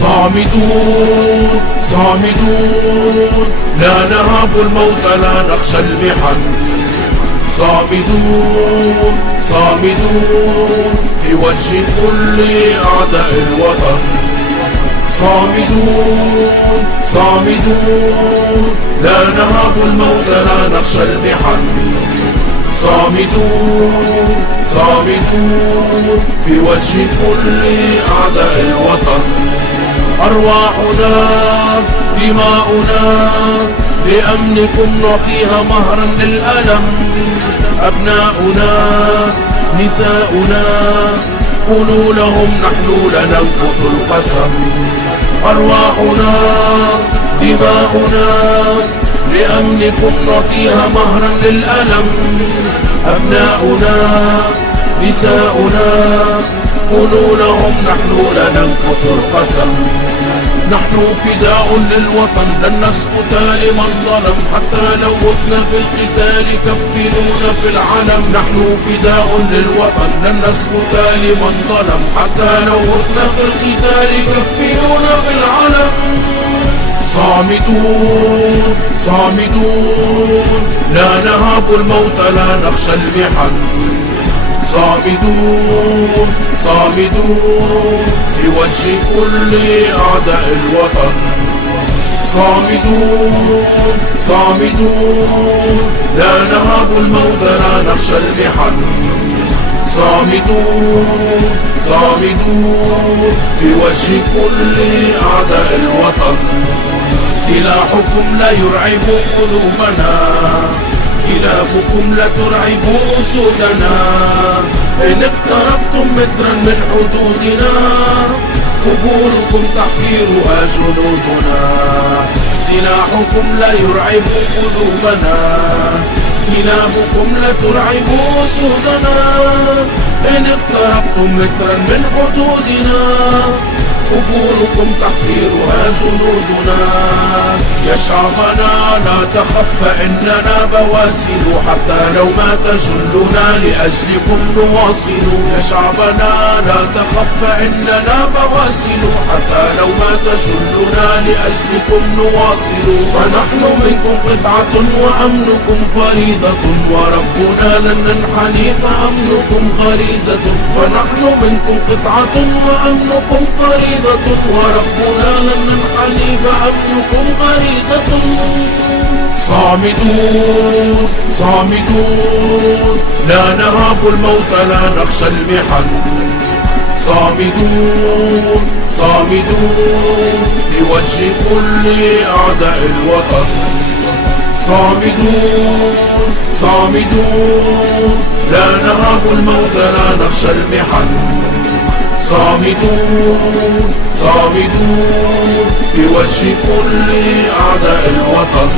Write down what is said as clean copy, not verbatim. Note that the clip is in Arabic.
صامدون صامدون لا نهاب الموت لا نخشى المحن. صامدون صامدون في وجه كل أعداء الوطن. صامدون صامدون لا نهاب الموت لا نخشى المحن. صامدون صامدون في وجه كل أعداء الوطن. أرواحنا دماؤنا لأمنكم نعطيها مهرا للألم. أبناؤنا نساؤنا قولوا لهم نحن لننقض القسم. أرواحنا دماؤنا لأمنكم نعطيها مهرا للألم. أبناؤنا نساؤنا قولوا لهم نحن لننقض القسم. نحن فداء للوطن لن نسكت لمن ظلم، حتى لو متنا في القتال كفنونا في العلم. نحن فداء للوطن لن نسكت لمن ظلم، حتى لو متنا في القتال كفنونا في العلم. صامدون صامدون لا نهاب الموت لا نخشى المحن. صامدون صامدون في وجه كل أعداء الوطن. صامدون صامدون لا نهاب الموت لا نخشى المحن. صامدون صامدون في وجه كل أعداء الوطن. سلاحكم لا يرعب قلوبنا، كلابكم لا ترعب أسودنا. إن اقتربتم مترا من حدودنا قبوركم تحفيرها جنودنا. سلاحكم لا يرعب قلوبنا، كلابكم لا ترعب أسودنا. إن اقتربتم مترا من حدودنا قبوركم تحفيرها جنودنا. يا شعبنا لا تخف فإننا بواسل، حتى لو ما تجلنا لأجلكم نواصل. يا شعبنا لا تخف فإننا بواسل، حتى لو ما تجلنا لأجلكم نواصل. فنحن منكم قطعة وأمنكم فريضة، وربنا لن ننحني فأمنكم غريزة. فنحن منكم قطعة وأمنكم فريضة، وربنا لن ننحني فأمنكم غريزة. صامدون صامدون لا نهاب الموت لا نخشى المحن. صامدون صامدون في وجه كل أعداء الوطن. صامدون صامدون لا نهاب الموت لا نخشى المحن. صامدون صامدون في وجه كل أعداء الوطن.